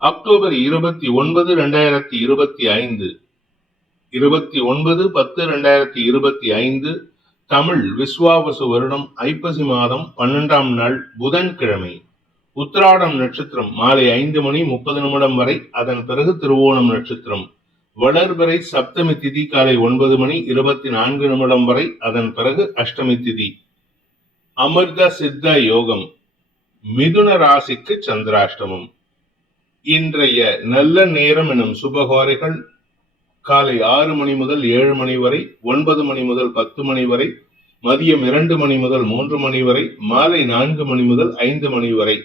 October இருபத்தி ஒன்பது ரெண்டாயிரத்தி இருபத்தி ஐந்து. இருபத்தி ஒன்பது பத்து ரெண்டாயிரத்தி இருபத்தி ஐந்து. தமிழ் விஸ்வாவசு வருடம் ஐப்பசி மாதம் பன்னெண்டாம் நாள் புதன்கிழமை. உத்திராடம் நட்சத்திரம் மாலை ஐந்து மணி முப்பது நிமிடம் வரை. அதன் பிறகு திருவோணம் நட்சத்திரம். வளர்வரை சப்தமி திதி காலை ஒன்பது மணி இருபத்தி நான்கு நிமிடம் வரை. அதன் பிறகு அஷ்டமி திதி. அமிர்த சித்த யோகம். மிதுன ராசிக்கு சந்திராஷ்டமம். இன்றைய நல்ல நேரம் எனும் சுபகாரைகள் காலை ஆறு மணி முதல் ஏழு மணி வரை ஒன்பது மணி முதல் பத்து மணி வரை மதியம் இரண்டு மணி முதல் மூன்று மணி வரை மாலை நான்கு மணி முதல் ஐந்து மணி வரை.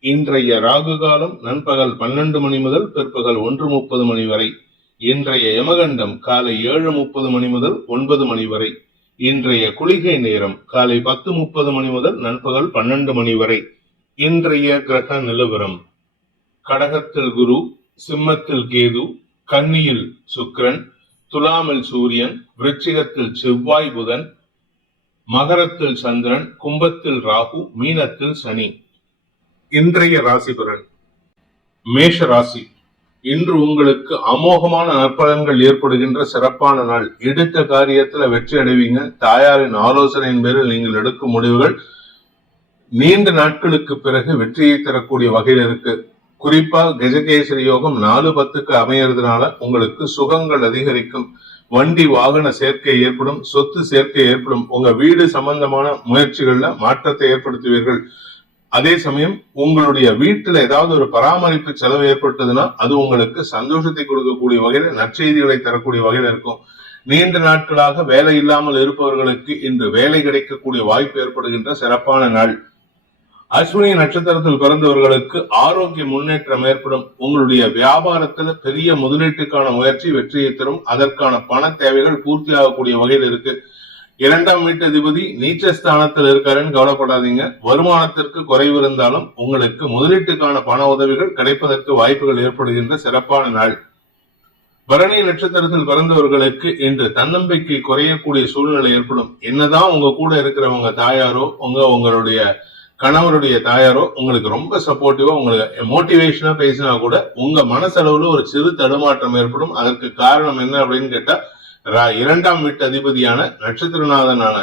இன்றைய ராகு காலம் நண்பகல் பன்னெண்டு மணி முதல் பிற்பகல் ஒன்று முப்பது மணி வரை. இன்றைய யமகண்டம் காலை ஏழு முப்பது மணி முதல் ஒன்பது மணி வரை. இன்றைய குளிகை நேரம் காலை பத்து முப்பது மணி முதல் நண்பகல் பன்னெண்டு மணி வரை. இன்றைய கிரக நிலவரம். கடகத்தில் குரு சிம்மத்தில் கேது கன்னியில் சுக்ரன் துலாமில் சூரியன் விருச்சிகத்தில் செவ்வாய் புதன் மகரத்தில் சந்திரன் கும்பத்தில் ராகு மீனத்தில் சனி. இன்றைய ராசிபுரன் மேஷ ராசி. இன்று உங்களுக்கு அமோகமான நற்பலன்கள் ஏற்படுகின்ற சிறப்பான நாள். எடுத்த காரியத்துல வெற்றி அடைவீங்க. தாயாரின் ஆலோசனையின் பேரில் நீங்கள் எடுக்கும் முடிவுகள் நீண்ட நாட்களுக்கு பிறகு வெற்றியை தரக்கூடிய வகையில் இருக்கு. குறிப்பா கஜகேசரி யோகம் நாலு பத்துக்கு அமையறதுனால உங்களுக்கு சுகங்கள் அதிகரிக்கும். வண்டி வாகன சேர்க்கை ஏற்படும் சொத்து சேர்க்கை ஏற்படும். உங்க வீடு சம்பந்தமான முயற்சிகள்ல மாற்றத்தை ஏற்படுத்துவீர்கள். அதே சமயம் உங்களுடைய வீட்டுல ஏதாவது ஒரு பராமரிப்பு செலவு ஏற்பட்டதுன்னா அது உங்களுக்கு சந்தோஷத்தை கொடுக்கக்கூடிய வகையில நற்செய்திகளை தரக்கூடிய வகையில இருக்கும். நீண்ட நாட்களாக வேலை இல்லாமல் இருப்பவர்களுக்கு இன்று வேலை கிடைக்கக்கூடிய வாய்ப்பு ஏற்படுகின்ற சிறப்பான நாள். அஸ்வினி நட்சத்திரத்தில் பிறந்தவர்களுக்கு ஆரோக்கிய முன்னேற்றம் ஏற்படும். உங்களுடைய வியாபாரத்துல பெரிய முதலீட்டுக்கான முயற்சி வெற்றியை தரும். அதற்கான பண தேவைகள் பூர்த்தி ஆகக்கூடிய வகையில் இருக்கு. இரண்டாம் வீட்டு அதிபதி நீச்சஸ்தானத்தில் இருக்காருன்னு கவலைப்படாதீங்க. வருமானத்திற்கு குறைவு இருந்தாலும் உங்களுக்கு முதலீட்டுக்கான பண உதவிகள் கிடைப்பதற்கு வாய்ப்புகள் ஏற்படுகின்ற சிறப்பான நாள். பரணி நட்சத்திரத்தில் பிறந்தவர்களுக்கு இன்று தன்னம்பிக்கை குறையக்கூடிய சூழ்நிலை ஏற்படும். என்னதான் உங்க கூட இருக்கிறவங்க தாயாரோ உங்க உங்களுடைய கணவருடைய தாயாரோ உங்களுக்கு ரொம்ப சப்போர்ட்டிவா உங்களுக்கு மோட்டிவேஷனா பேசினா கூட உங்க மனசளவுல ஒரு சிறு தடுமாற்றம் ஏற்படும். அதற்கு காரணம் என்ன அப்படின்னு கேட்டா ரா- இரண்டாம் வீட்டு அதிபதியான நட்சத்திரநாதனான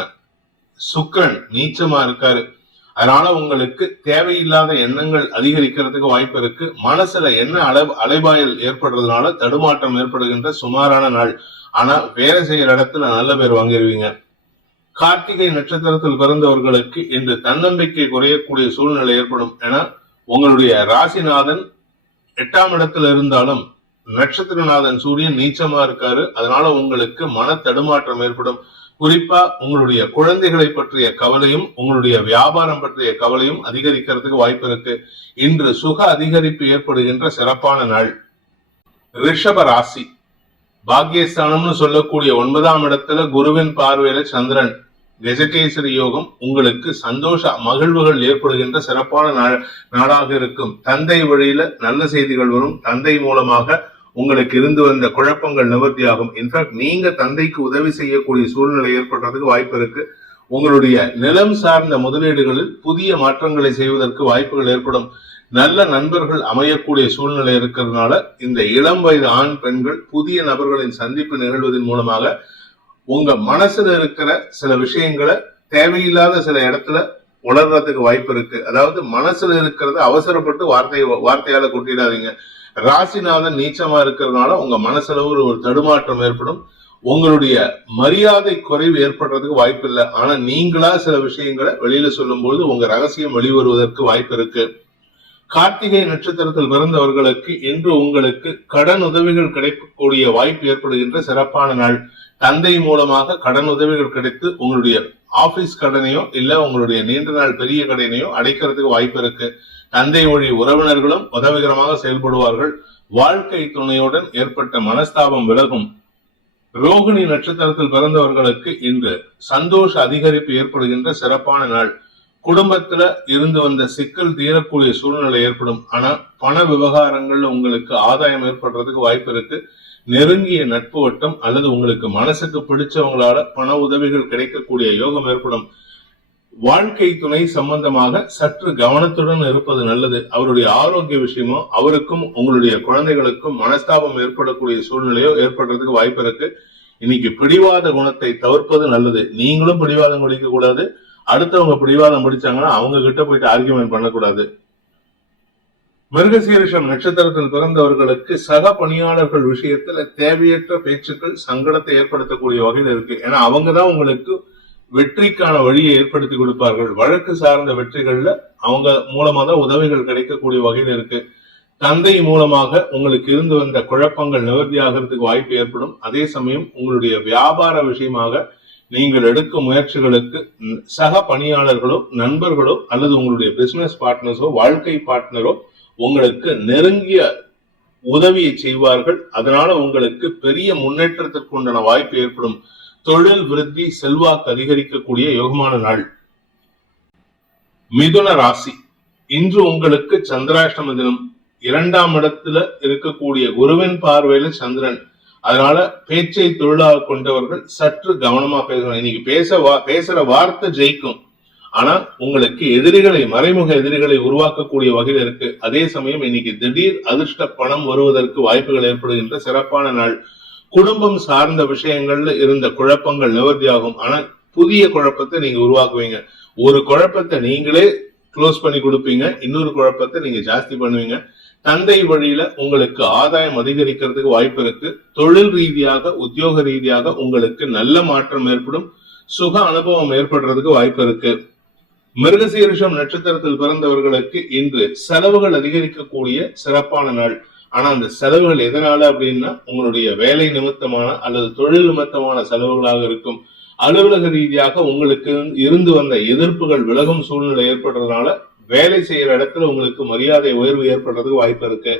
சுக்கரன் நீச்சமா இருக்காரு. அதனால உங்களுக்கு தேவையில்லாத எண்ணங்கள் அதிகரிக்கிறதுக்கு வாய்ப்பு இருக்கு. மனசுல என்ன அலை அலைபாயல் ஏற்படுறதுனால தடுமாற்றம் ஏற்படுகின்ற சுமாரான நாள். ஆனா வேலை செய்யற இடத்துல நல்ல பேர் வாங்கிடுவீங்க கார்த்திகை நட்சத்திரத்தில் பிறந்தவர்களுக்கு இன்று தன்னம்பிக்கை குறையக்கூடிய சூழ்நிலை ஏற்படும் என உங்களுடைய ராசிநாதன் எட்டாம் இடத்துல இருந்தாலும் நட்சத்திரநாதன் சூரியன் நீச்சமா இருக்காரு. அதனால உங்களுக்கு மன தடுமாற்றம் ஏற்படும். குறிப்பா உங்களுடைய குழந்தைகளை பற்றிய கவலையும் உங்களுடைய வியாபாரம் பற்றிய கவலையும் அதிகரிக்கிறதுக்கு வாய்ப்பு இருக்கு. இன்று சுக அதிகரிப்பு ஏற்படுகின்ற சிறப்பான நாள். ரிஷப ராசி. பாக்கியஸ்தானம்னு சொல்லக்கூடிய ஒன்பதாம் இடத்துல குருவின் பார்வையில சந்திரன். கஜகேசரி யோகம் உங்களுக்கு சந்தோஷ மகிழ்வுகள் ஏற்படுகின்ற சிறப்பான நா- நாளாக இருக்கும். தந்தை வழியில நல்ல செய்திகள் வரும். தந்தை மூலமாக உங்களுக்கு இருந்து வந்த குழப்பங்கள் நிவர்த்தியாகும். இன்ஃபேக்ட் நீங்க தந்தைக்கு உதவி செய்யக்கூடிய சூழ்நிலை ஏற்படுறதுக்கு வாய்ப்பு இருக்கு. உங்களுடைய நிலம் சார்ந்த முதலீடுகளில் புதிய மாற்றங்களை செய்வதற்கு வாய்ப்புகள் ஏற்படும். நல்ல நண்பர்கள் அமையக்கூடிய சூழ்நிலை இருக்கிறதுனால இந்த இளம் வயது ஆண் பெண்கள் புதிய நபர்களின் சந்திப்பு நிகழ்வதன் மூலமாக உங்க மனசுல இருக்கிற சில விஷயங்களை தேவையில்லாத சில இடத்துல உணர்றதுக்கு வாய்ப்பு இருக்கு. அதாவது மனசுல இருக்கிறத அவசரப்பட்டு வார்த்தை வார்த்தையால கொட்டிடாதீங்க. ராசிநாதன் நீச்சமா இருக்கிறதுனால உங்க மனசுல ஒரு ஒரு தடுமாற்றம் ஏற்படும். உங்களுடைய மரியாதை குறைவு ஏற்படுறதுக்கு வாய்ப்பு இல்லை. ஆனா நீங்களா சில விஷயங்களை வெளியில சொல்லும்போது உங்க ரகசியம் வெளிவருவதற்கு வாய்ப்பு இருக்கு. கார்த்திகை நட்சத்திரத்தில் பிறந்தவர்களுக்கு இன்று உங்களுக்கு கடன் உதவிகள் கிடைக்கக்கூடிய வாய்ப்பு ஏற்படுகின்ற சிறப்பான நாள். தந்தை மூலமாக கடன் உதவிகள் கிடைத்து உங்களுடைய ஆபீஸ் கடனையோ இல்ல உங்களுடைய நீண்ட நாள் பெரிய கடனையோ அடைக்கிறதுக்கு வாய்ப்பு இருக்கு. தந்தை வழி உறவினர்களும் உதவிகரமாக செயல்படுவார்கள். வாழ்க்கை துணையுடன் ஏற்பட்ட மனஸ்தாபம் விலகும். ரோகிணி நட்சத்திரத்தில் பிறந்தவர்களுக்கு இன்று சந்தோஷ அதிகரிப்பு ஏற்படுகின்ற சிறப்பான நாள். குடும்பத்துல இருந்து வந்த சிக்கல் தீரக்கூடிய சூழ்நிலை ஏற்படும். ஆனா பண விவகாரங்கள்ல உங்களுக்கு ஆதாயம் ஏற்படுறதுக்கு வாய்ப்பு இருக்கு. நெருங்கிய நட்பு வட்டம் அல்லது உங்களுக்கு மனசுக்கு பிடிச்சவங்களால பண உதவிகள் கிடைக்கக்கூடிய யோகம் ஏற்படும். வாழ்க்கை துணை சம்பந்தமாக சற்று கவனத்துடன் இருப்பது நல்லது. அவருடைய ஆரோக்கிய விஷயமோ அவருக்கும் உங்களுடைய குழந்தைகளுக்கும் மனஸ்தாபம் ஏற்படக்கூடிய சூழ்நிலையோ ஏற்படுறதுக்கு வாய்ப்பு இருக்கு. இன்னைக்கு பிடிவாத குணத்தை தவிர்ப்பது நல்லது. நீங்களும் பிடிவாதம் குடிக்க கூடாது அடுத்தவங்க பிடிவாதம் பிடிச்சாங்கன்னா அவங்க கிட்ட போயிட்டு ஆர்கியூமெண்ட் பண்ணக்கூடாது. மிருகசீரிஷம் நட்சத்திரத்தில் பிறந்தவர்களுக்கு சக பணியாளர்கள் விஷயத்துல தேவையற்ற பேச்சுக்கள் சங்கடத்தை ஏற்படுத்தக்கூடிய வகையில் இருக்கு. ஏன்னா அவங்க தான் உங்களுக்கு வெற்றிக்கான வழியை ஏற்படுத்தி கொடுப்பார்கள். வழக்கு சார்ந்த வெற்றிகள்ல அவங்க மூலமா தான் உதவிகள் கிடைக்கக்கூடிய வகையில் இருக்கு. தந்தை மூலமாக உங்களுக்கு இருந்து வந்த குழப்பங்கள் நிவர்த்தி ஆகிறதுக்கு வாய்ப்பு ஏற்படும். அதே சமயம் உங்களுடைய வியாபார விஷயமாக நீங்கள் எடுக்கும் முயற்சிகளுக்கு சக பணியாளர்களோ நண்பர்களோ அல்லது உங்களுடைய பிசினஸ் பார்ட்னர்ஸோ வாழ்க்கை பார்ட்னரோ உங்களுக்கு நெருங்கிய உதவியை செய்வார்கள். அதனால உங்களுக்கு பெரிய முன்னேற்றத்திற்கு உண்டான வாய்ப்பு ஏற்படும். தொழில் விருத்தி செல்வாக்கு அதிகரிக்கக்கூடிய யோகமான நாள். மிதுன ராசி. இன்று உங்களுக்கு சந்திராஷ்டம தினம். இரண்டாம் இடத்துல இருக்கக்கூடிய குருவின் பார்வையில சந்திரன். அதனால பேச்சை தொழிலாக கொண்டவர்கள் சற்று கவனமா பேசணும். இன்னைக்கு பேச வா- பேசுற வார்த்தை ஜெயிக்கும். ஆனா உங்களுக்கு எதிரிகளை மறைமுக எதிரிகளை உருவாக்கக்கூடிய வகையில் இருக்கு. அதே சமயம் இன்னைக்கு திடீர் அதிர்ஷ்ட பணம் வருவதற்கு வாய்ப்புகள் ஏற்படுகின்ற சிறப்பான நாள். குடும்பம் சார்ந்த விஷயங்கள்ல இருந்த குழப்பங்கள் நிவர்த்தியாகும். ஆனா புதிய குழப்பத்தை நீங்க உருவாக்குவீங்க. ஒரு குழப்பத்தை நீங்களே க்ளோஸ் பண்ணி கொடுப்பீங்க. இன்னொரு குழப்பத்தை நீங்க ஜாஸ்தி பண்ணுவீங்க. தந்தை வழியில உங்களுக்கு ஆதாயம் அதிகரிக்கிறதுக்கு வாய்ப்பு இருக்கு. தொழில் ரீதியாக உத்தியோக ரீதியாக உங்களுக்கு நல்ல மாற்றம் ஏற்படும். சுக அனுபவம் ஏற்படுறதுக்கு வாய்ப்பு இருக்கு. மிருகசீரிஷம் நட்சத்திரத்தில் பிறந்தவர்களுக்கு இன்று செலவுகள் அதிகரிக்கக்கூடிய சிறப்பான நாள். ஆனா அந்த செலவுகள் எதனால அப்படின்னா உங்களுடைய வேலை நிமித்தமான அல்லது தொழில் நிமித்தமான செலவுகளாக இருக்கும். அலுவலக ரீதியாக உங்களுக்கு இருந்து வந்த எதிர்ப்புகள் விலகும் சூழ்நிலை ஏற்படுறதுனால வேலை செய்யற இடத்துல உங்களுக்கு மரியாதை உயர்வு ஏற்படுறதுக்கு வாய்ப்பு இருக்கு.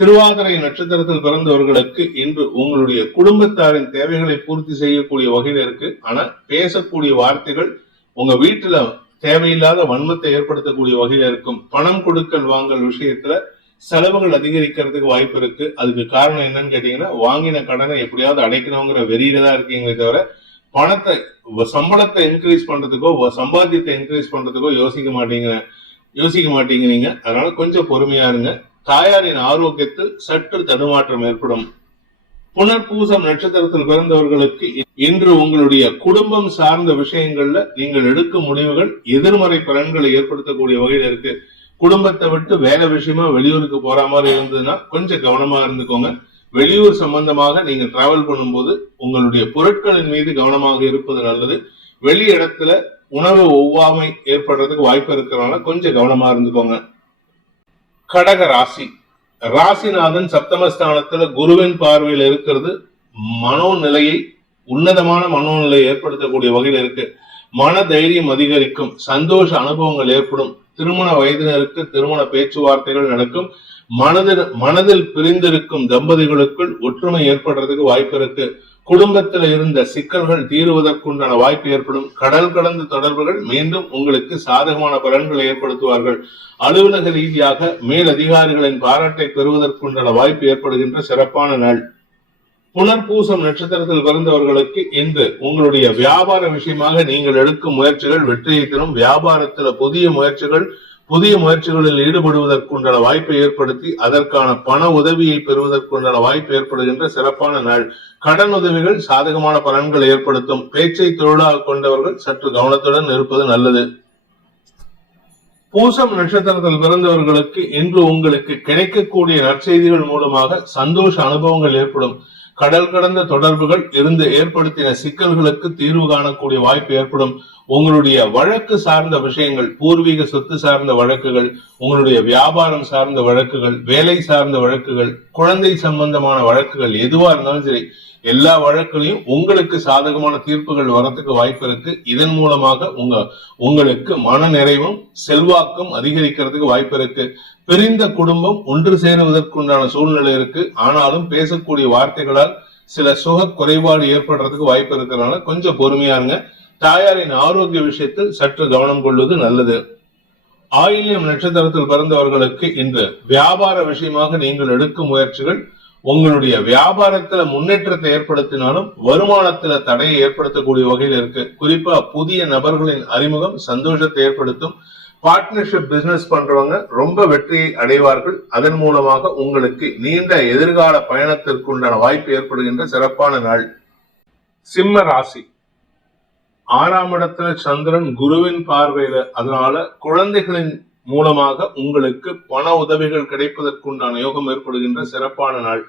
திருவாதிரை நட்சத்திரத்தில் பிறந்தவர்களுக்கு இன்று உங்களுடைய குடும்பத்தாரின் தேவைகளை பூர்த்தி செய்யக்கூடிய வகையில் இருக்கு. ஆனா பேசக்கூடிய வார்த்தைகள் உங்க வீட்டுல தேவையில்லாத வன்மத்தை ஏற்படுத்தக்கூடிய வகையில இருக்கும் பணம் கொடுக்கல் வாங்கல் விஷயத்துல செலவுகள் அதிகரிக்கிறதுக்கு வாய்ப்பு இருக்கு. அதுக்கு காரணம் என்னன்னு கேட்டீங்கன்னா வாங்கின கடனை எப்படியாவது அடைக்கணுங்கிற வெறியில தான் இருக்கீங்களே தவிர பணத்தை சம்பளத்தை இன்க்ரீஸ் பண்றதுக்கோ சம்பாத்தியத்தை இன்க்ரீஸ் பண்றதுக்கோ யோசிக்க மாட்டீங்க யோசிக்க மாட்டீங்க நீங்க. அதனால கொஞ்சம் பொறுமையா இருங்க. தாயாரின் ஆரோக்கியத்தில் சற்று தடுமாற்றம் ஏற்படும். புனர்பூசம் நட்சத்திரத்தில் பிறந்தவர்களுக்கு இன்று உங்களுடைய குடும்பம் சார்ந்த விஷயங்கள்ல நீங்கள் எடுக்கும் முடிவுகள் எதிர்மறை பலன்களை ஏற்படுத்தக்கூடிய வகையில இருக்கு. குடும்பத்தை விட்டு வேலை விஷயமா வெளியூருக்கு போற மாதிரி இருந்ததுன்னா கொஞ்சம் கவனமா இருந்துக்கோங்க. வெளியூர் சம்பந்தமாக நீங்க டிராவல் பண்ணும்போது உங்களுடைய பொருட்களின் மீது கவனமாக இருப்பது நல்லது. வெளி இடத்துல உணவு ஒவ்வாமை ஏற்படுறதுக்கு வாய்ப்பு இருக்கிறனால கொஞ்சம் கவனமா இருந்துக்கோங்க. கடக ராசி. ராசிநாதன் சப்தமஸ்தானத்துல குருவின் பார்வையில் இருக்கிறது மனோநிலையை உன்னதமான மனோநிலையை ஏற்படுத்தக்கூடிய வகையில் இருக்கு. மன தைரியம் அதிகரிக்கும் சந்தோஷ அனுபவங்கள் ஏற்படும். திருமண வயதினருக்கு திருமண பேச்சுவார்த்தைகள் நடக்கும். மனதில் மனதில் பிரிந்திருக்கும் தம்பதிகளுக்குள் ஒற்றுமை ஏற்படுறதுக்கு வாய்ப்பு இருக்கு. குடும்பத்தில் இருந்த சிக்கல்கள் தீருவதற்குண்டான வாய்ப்பு ஏற்படும். கடல் கடந்த தொடர்புகள் மீண்டும் உங்களுக்கு சாதகமான பலன்களை ஏற்படுத்துவார்கள். அலுவலக ரீதியாக மேல் அதிகாரிகளின் பாராட்டை பெறுவதற்குண்டான வாய்ப்பு ஏற்படுகின்ற சிறப்பான நாள். புனர்பூசம் நட்சத்திரத்தில் பிறந்தவர்களுக்கு இன்று உங்களுடைய வியாபார விஷயமாக நீங்கள் எடுக்கும் முயற்சிகள் வெற்றியை தரும் வியாபாரத்துல புதிய முயற்சிகள் புதிய முயற்சிகளில் ஈடுபடுவதற்குண்டான வாய்ப்பை ஏற்படுத்தி அதற்கான பண உதவியை பெறுவதற்குண்டான வாய்ப்பு ஏற்படுகின்ற சிறப்பான நாள். கடன் உதவிகள் சாதகமான பலன்களை ஏற்படுத்தும். பேச்சை தொழிலாக கொண்டவர்கள் சற்று கவனத்துடன் இருப்பது நல்லது. பூசம் நட்சத்திரத்தில் பிறந்தவர்களுக்கு இன்று உங்களுக்கு கிடைக்கக்கூடிய நற்செய்திகள் மூலமாக சந்தோஷ அனுபவங்கள் ஏற்படும். கடல் கடந்த தொடர்புகள் இருந்து ஏற்படுத்தின சிக்கல்களுக்கு தீர்வு காணக்கூடிய வாய்ப்பு ஏற்படும். உங்களுடைய வழக்கு சார்ந்த விஷயங்கள் பூர்வீக சொத்து சார்ந்த வழக்குகள் உங்களுடைய வியாபாரம் சார்ந்த வழக்குகள் வேலை சார்ந்த வழக்குகள் குழந்தை சம்பந்தமான வழக்குகள் எதுவா இருந்தாலும் சரி எல்லா வழக்குலையும் உங்களுக்கு சாதகமான தீர்ப்புகள் வரத்துக்கு வாய்ப்பு இருக்கு. இதன் மூலமாக உங்க உங்களுக்கு மன நிறைவும் செல்வாக்கும் அதிகரிக்கிறதுக்கு வாய்ப்பு இருக்கு. பிரிந்த குடும்பம் ஒன்று சேருவதற்குண்டான சூழ்நிலை இருக்கு. ஆனாலும் பேசக்கூடிய வார்த்தைகளால் சில சுக குறைபாடு ஏற்படுறதுக்கு வாய்ப்பு இருக்கிறதுனால கொஞ்சம் பொறுமையா இருங்க. தாயாரின் ஆரோக்கிய விஷயத்தில் சற்று கவனம் கொள்வது நல்லது. ஆயில்யம் நட்சத்திரத்தில் பிறந்தவர்களுக்கு இன்று வியாபார விஷயமாக நீங்கள் எடுக்கும் முயற்சிகள் உங்களுடைய வியாபாரத்துல முன்னேற்றத்தை ஏற்படுத்தினாலும் வருமானத்துல தடையை ஏற்படுத்தக்கூடிய வகையில் இருக்கு. குறிப்பா புதிய நபர்களின் அறிமுகம் சந்தோஷத்தை ஏற்படுத்தும். பார்ட்னர்ஷிப் பிசினஸ் பண்றவங்க ரொம்ப வெற்றியை அடைவார்கள். அதன் மூலமாக உங்களுக்கு நீண்ட எதிர்கால பயணத்திற்குண்டான வாய்ப்பு ஏற்படுகின்ற சிறப்பான நாள். சிம்ம ராசி. ஆறாம் இடத்துல சந்திரன் குருவின் பார்வையில அதனால குழந்தைகளின் மூலமாக உங்களுக்கு பண உதவிகள் கிடைப்பதற்குண்டான யோகம் ஏற்படுகின்ற சிறப்பான நாள்.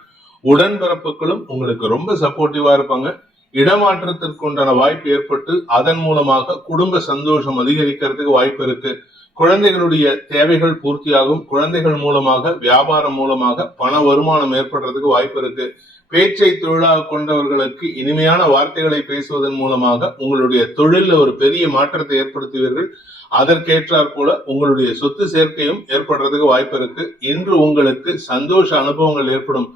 உடன்பிறப்புகளும் உங்களுக்கு ரொம்ப சப்போர்ட்டிவா இருப்பாங்க. இடமாற்றத்திற்கு உண்டான வாய்ப்பு ஏற்பட்டு அதன் மூலமாக குடும்ப சந்தோஷம் அதிகரிக்கிறதுக்கு வாய்ப்பு இருக்கு. குழந்தைகளுடைய தேவைகள் பூர்த்தியாகும். குழந்தைகள் மூலமாக வியாபாரம் மூலமாக பண வருமானம் ஏற்படுறதுக்கு வாய்ப்பு இருக்கு. பேச்சை தொழிலாக கொண்டவர்களுக்கு இனிமையான வார்த்தைகளை பேசுவதன் மூலமாக உங்களுடைய தொழிலில் ஒரு பெரிய மாற்றத்தை ஏற்படுத்துவீர்கள். அதற்கேற்றாற் போல உங்களுடைய சொத்து சேர்க்கையும் ஏற்படுறதுக்கு வாய்ப்பு இருக்கு. இன்று உங்களுக்கு சந்தோஷ அனுபவங்கள் ஏற்படும்.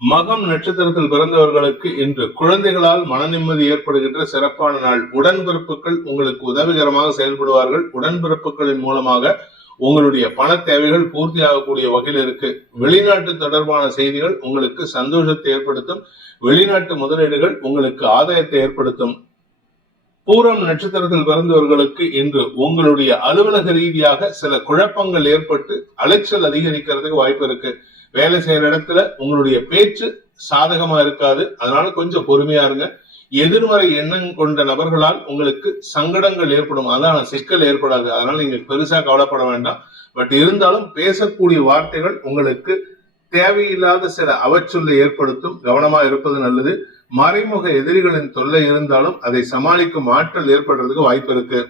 மகம் நட்சத்திரத்தில் பிறந்தவர்களுக்கு இன்று குழந்தைகளால் மன நிம்மதி ஏற்படுகின்ற சிறப்பான நாள். உடன்பிறப்புகள் உங்களுக்கு உதவிகரமாக செயல்படுவார்கள். உடன்பிறப்புகளின் மூலமாக உங்களுடைய பண தேவைகள் பூர்த்தி ஆகக்கூடிய வகையில் இருக்கு. வெளிநாட்டு தொடர்பான செய்திகள் உங்களுக்கு சந்தோஷத்தை ஏற்படுத்தும். வெளிநாட்டு முதலீடுகள் உங்களுக்கு ஆதாயத்தை ஏற்படுத்தும். பூரம் நட்சத்திரத்தில் பிறந்தவர்களுக்கு இன்று உங்களுடைய அலுவலக ரீதியாக சில குழப்பங்கள் ஏற்பட்டு அலைச்சல் அதிகரிக்கிறதுக்கு வாய்ப்பு இருக்கு. வேலை செய்யற இடத்துல உங்களுடைய பேச்சு சாதகமா இருக்காது. அதனால கொஞ்சம் பொறுமையா இருங்க. எதிர்மறை எண்ணம் கொண்ட நபர்களால் உங்களுக்கு சங்கடங்கள் ஏற்படும். அதான சிக்கல் ஏற்படாது. அதனால நீங்கள் பெருசா கவலைப்பட வேண்டாம். பட் இருந்தாலும் பேசக்கூடிய வார்த்தைகள் உங்களுக்கு தேவையில்லாத சில அவச்சொல்லை ஏற்படுத்தும். கவனமா இருப்பது நல்லது. மறைமுக எதிரிகளின் தொல்லை இருந்தாலும் அதை சமாளிக்கும் ஆற்றல் ஏற்படுறதுக்கு வாய்ப்பு இருக்கு.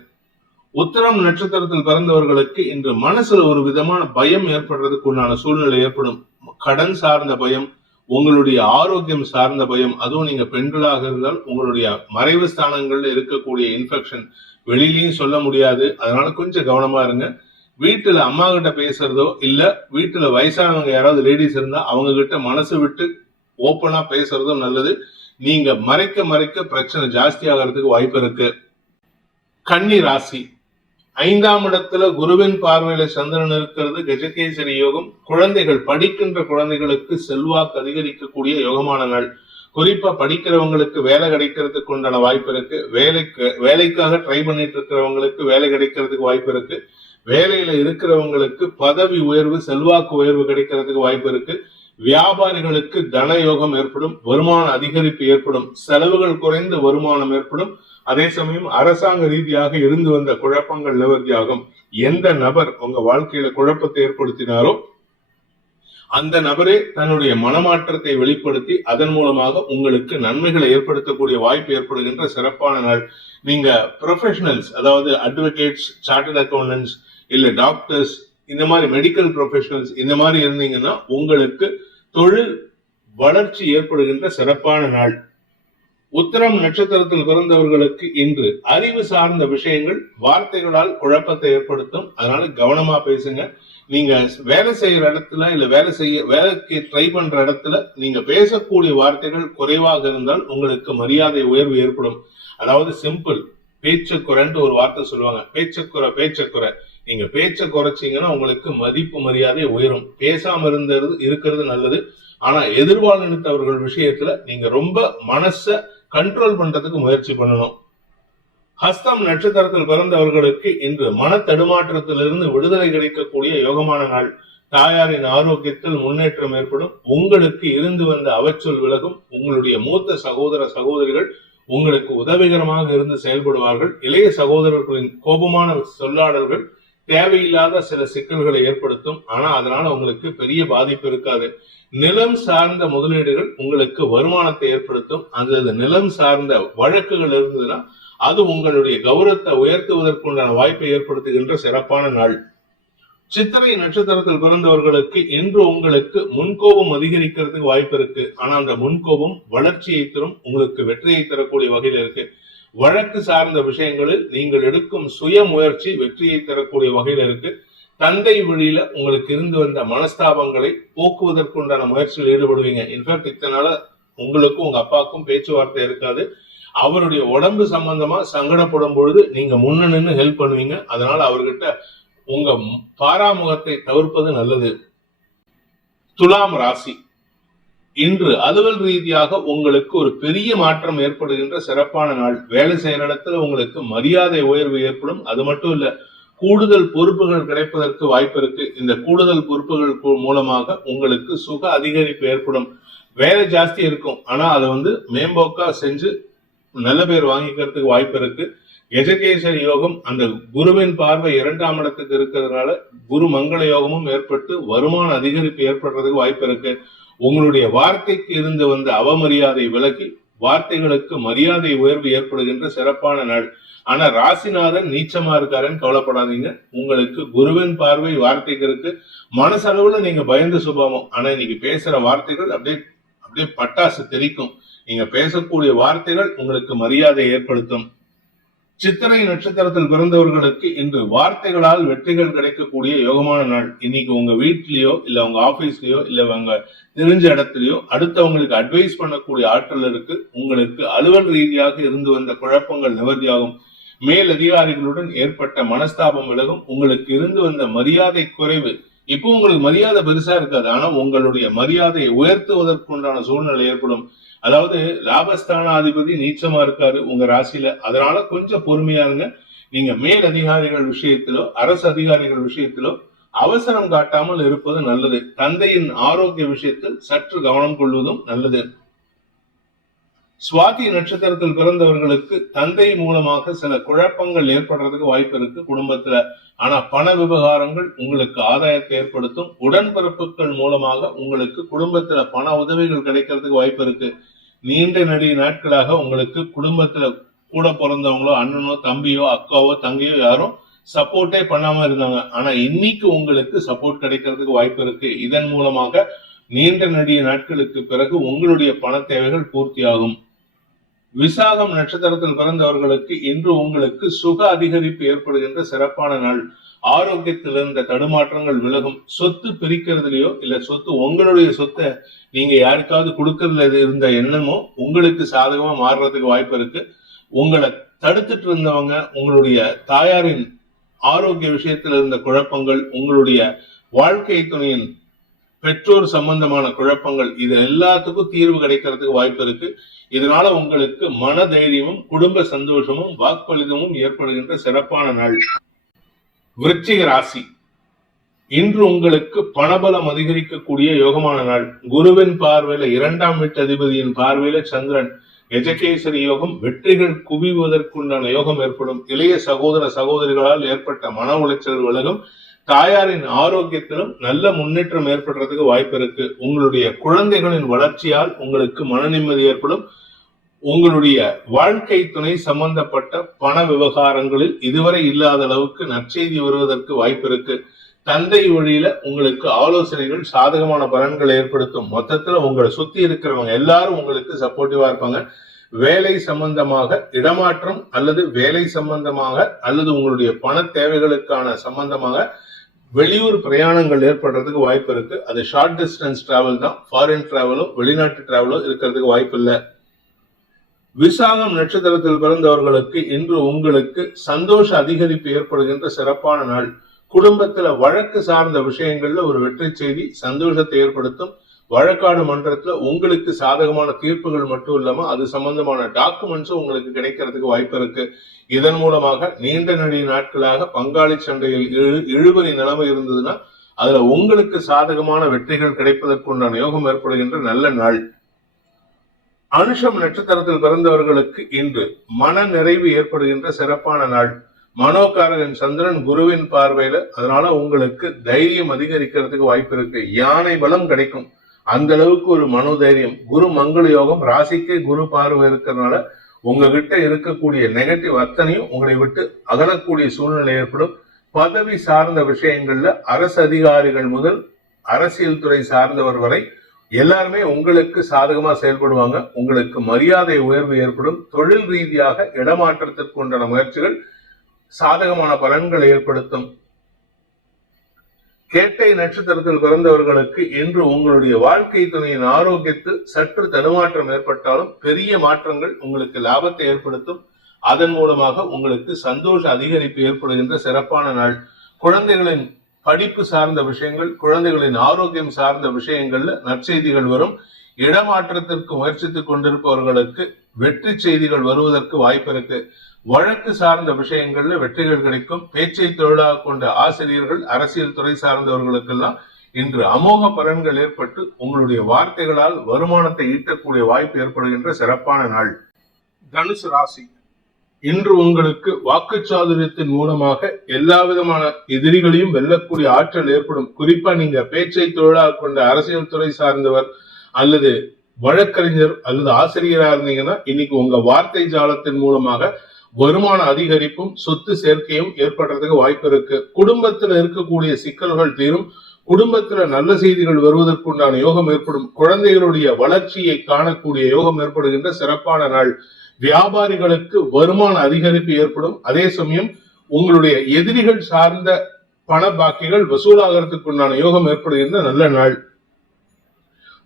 உத்தரம் நட்சத்திரத்தில் பிறந்தவர்களுக்கு இன்று மனசுல ஒரு விதமான பயம் ஏற்படுறதுக்கு உண்டான சூழ்நிலை ஏற்படும். கடன் சார்ந்த பயம் உங்களுடைய ஆரோக்கியம் சார்ந்த பயம் அதுவும் நீங்க பெண்களாக இருந்தால் உங்களுடைய மறைவு ஸ்தானங்கள்ல இருக்கக்கூடிய இன்ஃபெக்ஷன் வெளியிலையும் சொல்ல முடியாது. அதனால கொஞ்சம் கவனமா இருங்க. வீட்டுல அம்மா கிட்ட பேசுறதோ இல்ல வீட்டுல வயசானவங்க யாராவது லேடிஸ் இருந்தா அவங்க கிட்ட மனசு விட்டு ஓப்பனா பேசுறதும் நல்லது. நீங்க மறைக்க மறைக்க பிரச்சனை ஜாஸ்தி ஆகிறதுக்கு வாய்ப்பு இருக்கு. கன்னி ராசி. ஐந்தாம் இடத்துல குருவின் பார்வையில சந்திரன் இருக்கிறது கஜகேசரி யோகம் குழந்தைகள் படிக்கின்ற குழந்தைகளுக்கு செல்வாக்கு அதிகரிக்கக்கூடிய யோகமான நாள் குறிப்பா படிக்கிறவங்களுக்கு வேலை கிடைக்கிறதுக்கு உண்டான வாய்ப்பு இருக்கு. வேலைக்கு வேலைக்காக ட்ரை பண்ணிட்டு இருக்கிறவங்களுக்கு வேலை கிடைக்கிறதுக்கு வாய்ப்பு இருக்கு. வேலையில இருக்கிறவங்களுக்கு பதவி உயர்வு செல்வாக்கு உயர்வு கிடைக்கிறதுக்கு வாய்ப்பு இருக்கு. வியாபாரிகளுக்கு தன யோகம் ஏற்படும் வருமான அதிகரிப்பு ஏற்படும் செலவுகள் குறைந்து வருமானம் ஏற்படும். அதே சமயம் அரசாங்க ரீதியாக இருந்து வந்த குழப்பங்கள் நிவர்த்தியாகும். எந்த நபர் உங்க வாழ்க்கையில குழப்பத்தை ஏற்படுத்தினாரோ அந்த நபரே தன்னுடைய மனமாற்றத்தை வெளிப்படுத்தி அதன் மூலமாக உங்களுக்கு நன்மைகளை ஏற்படுத்தக்கூடிய வாய்ப்பு ஏற்படுகின்ற சிறப்பான நாள். நீங்க ப்ரொஃபஷனல்ஸ் அதாவது அட்வொகேட்ஸ் சார்ட்டர்ட் அக்கௌண்டன்ஸ் இல்ல டாக்டர்ஸ் இந்த மாதிரி மெடிக்கல் ப்ரொஃபஷனல்ஸ் இந்த மாதிரி இருந்தீங்கன்னா உங்களுக்கு தொழில் வளர்ச்சி ஏற்படுகின்ற சிறப்பான நாள். உத்தரம் நட்சத்திரத்தில் பிறந்தவர்களுக்கு இன்று அறிவு சார்ந்த விஷயங்கள் வார்த்தைகளால் குழப்பத்தை ஏற்படுத்தும். அதனால கவனமா பேசுங்க. நீங்க வேலை செய்யற இடத்துல இல்ல வேலை செய்ய வேலைக்கு ட்ரை பண்ற இடத்துல நீங்க பேசக்கூடிய வார்த்தைகள் குறைவாக இருந்தால் உங்களுக்கு மரியாதை உயர்வு ஏற்படும். அதாவது சிம்பிள் பேச்சக்குறைன்ட்டு ஒரு வார்த்தை சொல்லுவாங்க. பேச்சக்குறை பேச்சக்குறை நீங்க பேச்ச குறைச்சீங்கன்னா உங்களுக்கு மதிப்பு மரியாதை உயரும். பேசாம இருந்தது இருக்கிறது நல்லது. ஆனா எதிர்பாலினத்தவர்கள் விஷயத்துல நீங்க ரொம்ப மனச கண்ட்ரோல் பண்றதுக்கு முயற்சி பண்ணணும். ஹஸ்தம் நட்சத்திரத்தில் பிறந்தவர்களுக்கு இன்று மன தடுமாற்றத்திலிருந்து விடுதலை கிடைக்கக்கூடிய யோகமான நாள். தாயாரின் ஆரோக்கியத்தில் முன்னேற்றம் ஏற்படும். உங்களுக்கு இருந்து வந்த அவச்சொல் விலகும். உங்களுடைய மூத்த சகோதர சகோதரிகள் உங்களுக்கு உதவிகரமாக இருந்து செயல்படுவார்கள். இளைய சகோதரர்களின் கோபமான சொல்லாடல்கள் தேவையில்லாத சில சிக்கல்களை ஏற்படுத்தும். ஆனா அதனால உங்களுக்கு பெரிய பாதிப்பு இருக்காது. நிலம் சார்ந்த முதலீடுகள் உங்களுக்கு வருமானத்தை ஏற்படுத்தும். அந்த நிலம் சார்ந்த வழக்குகள் இருந்ததுன்னா அது உங்களுடைய கௌரவத்தை உயர்த்துவதற்குண்டான வாய்ப்பை ஏற்படுத்துகின்ற சிறப்பான நாள். சித்திரை நட்சத்திரத்தில் பிறந்தவர்களுக்கு இன்று உங்களுக்கு முன்கோபம் அதிகரிக்கிறதுக்கு வாய்ப்பு இருக்கு. ஆனா அந்த முன்கோபம் வளர்ச்சியை தரும் உங்களுக்கு வெற்றியை தரக்கூடிய வகையில் இருக்கு. வழக்கு சார்ந்த விஷயங்களில் நீங்கள் எடுக்கும் சுய முயற்சி வெற்றியை தரக்கூடிய வகையில் இருக்கு. தந்தை வழியில உங்களுக்கு இருந்து வந்த மனஸ்தாபங்களை போக்குவதற்குண்டான முயற்சியில் ஈடுபடுவீங்க. இன்ஃபேக்ட் இத்தனால உங்களுக்கும் உங்க அப்பாவுக்கும் பேச்சுவார்த்தை இருக்காது. அவருடைய உடம்பு சம்பந்தமா சங்கடப்படும் பொழுது நீங்க முன்ன நின்று ஹெல்ப் பண்ணுவீங்க. அதனால அவர்கிட்ட உங்க பாராமுகத்தை தவிர்ப்பது நல்லது. துலாம் ராசி. இன்று அலுவல் ரீதியாக உங்களுக்கு ஒரு பெரிய மாற்றம் ஏற்படுகின்ற சிறப்பான நாள். வேலை செய்யற இடத்துல உங்களுக்கு மரியாதை உயர்வு ஏற்படும். அது மட்டும் இல்ல கூடுதல் பொறுப்புகள் கிடைப்பதற்கு வாய்ப்பு இருக்கு. இந்த கூடுதல் பொறுப்புகள் மூலமாக உங்களுக்கு சுக அதிகரிப்பு ஏற்படும். வேலை ஜாஸ்தி இருக்கும். ஆனா அதை வந்து மேம்போக்கா செஞ்சு நல்ல பேர் வாங்கிக்கிறதுக்கு வாய்ப்பு இருக்கு. எஜுகேஷன் யோகம் அந்த குருவின் பார்வை இரண்டாம் இடத்துக்கு இருக்கிறதுனால குரு மங்கள யோகமும் ஏற்பட்டு வருமான அதிகரிப்பு ஏற்படுறதுக்கு வாய்ப்பு இருக்கு. உங்களுடைய வார்த்தைக்கு இருந்து வந்த அவமரியாதை விலகி வார்த்தைகளுக்கு மரியாதை உயர்வு ஏற்படுகின்ற சிறப்பான நாள். ஆனா ராசிநாதன் நீச்சமா இருக்காருன்னு கவலைப்படாதீங்க. உங்களுக்கு குருவின் பார்வை வார்த்தைக்கு இருக்கு. மனசளவுல நீங்க பயந்த சுபாவம். ஆனா இன்னைக்கு பேசுற வார்த்தைகள் அப்படியே அப்படியே பட்டாசு தெறிக்கும். நீங்க பேசக்கூடிய வார்த்தைகள் உங்களுக்கு மரியாதை ஏற்படுத்தும். சித்திரை நட்சத்திரத்தில் பிறந்தவர்களுக்கு இன்று வார்த்தைகளால் வெற்றிகள் கிடைக்கக்கூடிய யோகமான நாள். இன்னைக்கு உங்க வீட்லயோ இல்ல உங்க ஆபீஸ்லயோ இல்ல உங்க தெரிஞ்ச இடத்துலயோ அடுத்தவங்களுக்கு அட்வைஸ் பண்ணக்கூடிய ஆற்றல் இருக்கு. உங்களுக்கு அலுவல் ரீதியாக இருந்து வந்த குழப்பங்கள் நிவர்த்தியாகும். மேல் அதிகாரிகளுடன் ஏற்பட்ட மனஸ்தாபம் விலகும். உங்களுக்கு இருந்து வந்த மரியாதை குறைவு. இப்போ உங்களுக்கு மரியாதை பெருசா இருக்காது. ஆனா உங்களுடைய மரியாதையை உயர்த்துவதற்குண்டான சூழ்நிலை ஏற்படும். அதாவது லாபஸ்தானாதிபதி நீச்சமா இருக்காரு உங்க ராசியில. அதனால கொஞ்சம் பொறுமையா இருங்க. நீங்க மேல் அதிகாரிகள் விஷயத்திலோ அரசு அதிகாரிகள் விஷயத்திலோ அவசரம் காட்டாமல் இருப்பது நல்லது. தந்தையின் ஆரோக்கிய விஷயத்தில் சற்று கவனம் கொள்வதும் நல்லது. சுவாதி நட்சத்திரத்தில் பிறந்தவர்களுக்கு தந்தை மூலமாக சில குழப்பங்கள் ஏற்படுறதுக்கு வாய்ப்பு இருக்கு குடும்பத்துல. ஆனா பண விவகாரங்கள் உங்களுக்கு ஆதாயத்தை ஏற்படுத்தும். உடன்பிறப்புகள் மூலமாக உங்களுக்கு குடும்பத்துல பண உதவிகள் கிடைக்கிறதுக்கு வாய்ப்பு இருக்கு. நீண்ட நெடிய நாட்களாக உங்களுக்கு குடும்பத்துல கூட பிறந்தவங்களோ அண்ணனோ தம்பியோ அக்காவோ தங்கையோ யாரும் சப்போர்ட்டே பண்ணாம இருந்தாங்க. ஆனா இன்னைக்கு உங்களுக்கு சப்போர்ட் கிடைக்கிறதுக்கு வாய்ப்பு இருக்கு. இதன் மூலமாக நீண்ட நெடிய நாட்களுக்கு பிறகு உங்களுடைய பண தேவைகள் பூர்த்தியாகும். விசாகம் நட்சத்திரத்தில் பிறந்தவர்களுக்கு இன்று உங்களுக்கு சுக அதிகரிப்பு ஏற்படுகின்ற சிறப்பான நாள். ஆரோக்கியத்தில் இருந்த தடுமாற்றங்கள் விலகும். சொத்து பிரிக்கிறதுலயோ இல்ல சொத்து உங்களுடைய சொத்தை நீங்க யாருக்காவது கொடுக்கறதுல இருந்த எண்ணமோ உங்களுக்கு சாதகமா மாறுறதுக்கு வாய்ப்பு இருக்கு. உங்களை தடுத்துட்டு இருந்தவங்க உங்களுடைய தாயாரின் ஆரோக்கிய விஷயத்தில் இருந்த குழப்பங்கள் உங்களுடைய வாழ்க்கை துணையின் பெற்றோர் சம்பந்தமான குழப்பங்கள் இது எல்லாத்துக்கும் தீர்வு கிடைக்கிறதுக்கு வாய்ப்பு இருக்கு. இதனால உங்களுக்கு மன தைரியமும் குடும்ப சந்தோஷமும் வாக்குப்பளிதமும் ஏற்படுகின்ற சிறப்பான நாள். விருச்சிக ராசி. இன்று உங்களுக்கு பணபலம் அதிகரிக்கக்கூடிய யோகமான நாள். குருவின் பார்வையில இரண்டாம் வீட்டு அதிபதியின் பார்வையில சந்திரன் எஜகேசரி யோகம் வெற்றிகள் குவிவதற்குண்டான யோகம் ஏற்படும். இளைய சகோதர சகோதரிகளால் ஏற்பட்ட மன உளைச்சல் விலகும். தாயாரின் ஆரோக்கியத்திலும் நல்ல முன்னேற்றம் ஏற்படுறதுக்கு வாய்ப்பு இருக்கு. உங்களுடைய குழந்தைகளின் வளர்ச்சியால் உங்களுக்கு மன நிம்மதி ஏற்படும். உங்களுடைய வாழ்க்கை துணை சம்பந்தப்பட்ட பண விவகாரங்களில் இதுவரை இல்லாத அளவுக்கு நற்செய்தி வருவதற்கு வாய்ப்பு இருக்கு. தந்தை வழியில உங்களுக்கு ஆலோசனைகள் சாதகமான பலன்களை ஏற்படுத்தும். மொத்தத்துல உங்களை சுத்தி இருக்கிறவங்க எல்லாரும் உங்களுக்கு சப்போர்ட்டிவா இருப்பாங்க. வேலை சம்பந்தமாக இடமாற்றம் அல்லது வேலை சம்பந்தமாக அல்லது உங்களுடைய பண தேவைகளுக்கான சம்பந்தமாக வெளியூர் பிரயாணங்கள் ஏற்படுறதுக்கு வாய்ப்பு இருக்கு. அது ஷார்ட் டிஸ்டன்ஸ் டிராவல் தான். ஃபாரின் டிராவலோ வெளிநாட்டு டிராவலோ இருக்கிறதுக்கு வாய்ப்பு இல்லை. விசாகம் நட்சத்திரத்தில் பிறந்தவர்களுக்கு இன்று உங்களுக்கு சந்தோஷ அதிகரிப்பு ஏற்படுகின்ற சிறப்பான நாள். குடும்பத்துல வழக்கு சார்ந்த விஷயங்கள்ல ஒரு வெற்றி செய்தி சந்தோஷத்தை ஏற்படுத்தும். வழக்காடு மன்றத்துல உங்களுக்கு சாதகமான தீர்ப்புகள் மட்டும் இல்லாம அது சம்பந்தமான டாக்குமெண்ட்ஸும் உங்களுக்கு கிடைக்கிறதுக்கு வாய்ப்பு இருக்கு. இதன் மூலமாக நீண்ட நெடிய நாட்களாக பங்காளி சண்டையில் இழுபறி நிலைமை இருந்ததுன்னா அதுல உங்களுக்கு சாதகமான வெற்றிகள் கிடைப்பதற்குண்டான யோகம் ஏற்படுகின்ற நல்ல நாள். அனுஷம் நட்சத்திரத்தில் பிறந்தவர்களுக்கு இன்று மன நிறைவு ஏற்படுகின்ற சிறப்பான நாள். மனோகாரகன் சந்திரன் குருவின் பார்வையில அதனால உங்களுக்கு தைரியம் அதிகரிக்கிறதுக்கு வாய்ப்பு இருக்கு. யானை பலம் கிடைக்கும். அந்த அளவுக்கு ஒரு மனோதைரியம். குரு மங்கள யோகம் ராசிக்கே குரு பார்வை இருக்கிறதுனால உங்ககிட்ட இருக்கக்கூடிய நெகட்டிவ் அத்தனையும் உங்களை விட்டு அகலக்கூடிய சூழ்நிலை ஏற்படும். பதவி சார்ந்த விஷயங்கள்ல அரசு அதிகாரிகள் முதல் அரசியல் துறை சார்ந்தவர் வரை எல்லாருமே உங்களுக்கு சாதகமா செயல்படுவாங்க. உங்களுக்கு மரியாதை உயர்வு ஏற்படும். தொழில் ரீதியாக இடமாற்றத்திற்கு உண்டான முயற்சிகள் சாதகமான பலன்களை ஏற்படுத்தும். கேட்டை நட்சத்திரத்தில் பிறந்தவர்களுக்கு இன்று உங்களுடைய வாழ்க்கை துணையின் ஆரோக்கியத்தில் சற்று தடுமாற்றம் ஏற்பட்டாலும் பெரிய மாற்றங்கள் உங்களுக்கு லாபத்தை ஏற்படுத்தும். அதன் மூலமாக உங்களுக்கு சந்தோஷ அதிகரிப்பு ஏற்படுகின்ற சிறப்பான நாள். குழந்தைகளின் படிப்பு சார்ந்த விஷயங்கள் குழந்தைகளின் ஆரோக்கியம் சார்ந்த விஷயங்கள்ல நற்செய்திகள் வரும். இடமாற்றத்திற்கு முயற்சித்துக் கொண்டிருப்பவர்களுக்கு வெற்றி செய்திகள் வருவதற்கு வாய்ப்பு இருக்கு. வழக்கு சார்ந்த விஷயங்கள்ல வெற்றிகள் கிடைக்கும். பேச்சை தொழிலாக கொண்ட ஆசிரியர்கள் அரசியல் துறை சார்ந்தவர்களுக்கெல்லாம் இன்று அமோக பலன்கள் ஏற்பட்டு உங்களுடைய வார்த்தைகளால் வருமானத்தை ஈட்டக்கூடிய வாய்ப்பு ஏற்படுகின்ற சிறப்பான நாள். தனுசு ராசி. இன்று உங்களுக்கு வாக்குச்சாதுரியத்தின் மூலமாக எல்லா விதமான எதிரிகளையும் வெல்லக்கூடிய ஆற்றல் ஏற்படும். குறிப்பா நீங்க பேச்சை தொழிலாக கொண்ட அரசியல் துறை சார்ந்தவர் அல்லது வழக்கறிஞர் அல்லது ஆசிரியரா இருந்தீங்கன்னா இன்னைக்கு உங்க வார்த்தை ஜாலத்தின் மூலமாக வருமான அதிகரிப்பும் சொத்து சேர்க்கையும் ஏற்படுறதுக்கு வாய்ப்பு இருக்கு. குடும்பத்துல இருக்கக்கூடிய சிக்கல்கள் தீரும். குடும்பத்துல நல்ல செய்திகள் வருவதற்குண்டான யோகம் ஏற்படும். குழந்தைகளுடைய வளர்ச்சியை காணக்கூடிய யோகம் ஏற்படுகின்ற சிறப்பான நாள். வியாபாரிகளுக்கு வருமான அதிகரிப்பு ஏற்படும். அதே சமயம் உங்களுடைய எதிரிகள் சார்ந்த பண பாக்கிகள் வசூலாகிறதுக்கு உண்டான யோகம் ஏற்படுகின்ற நல்ல நாள்.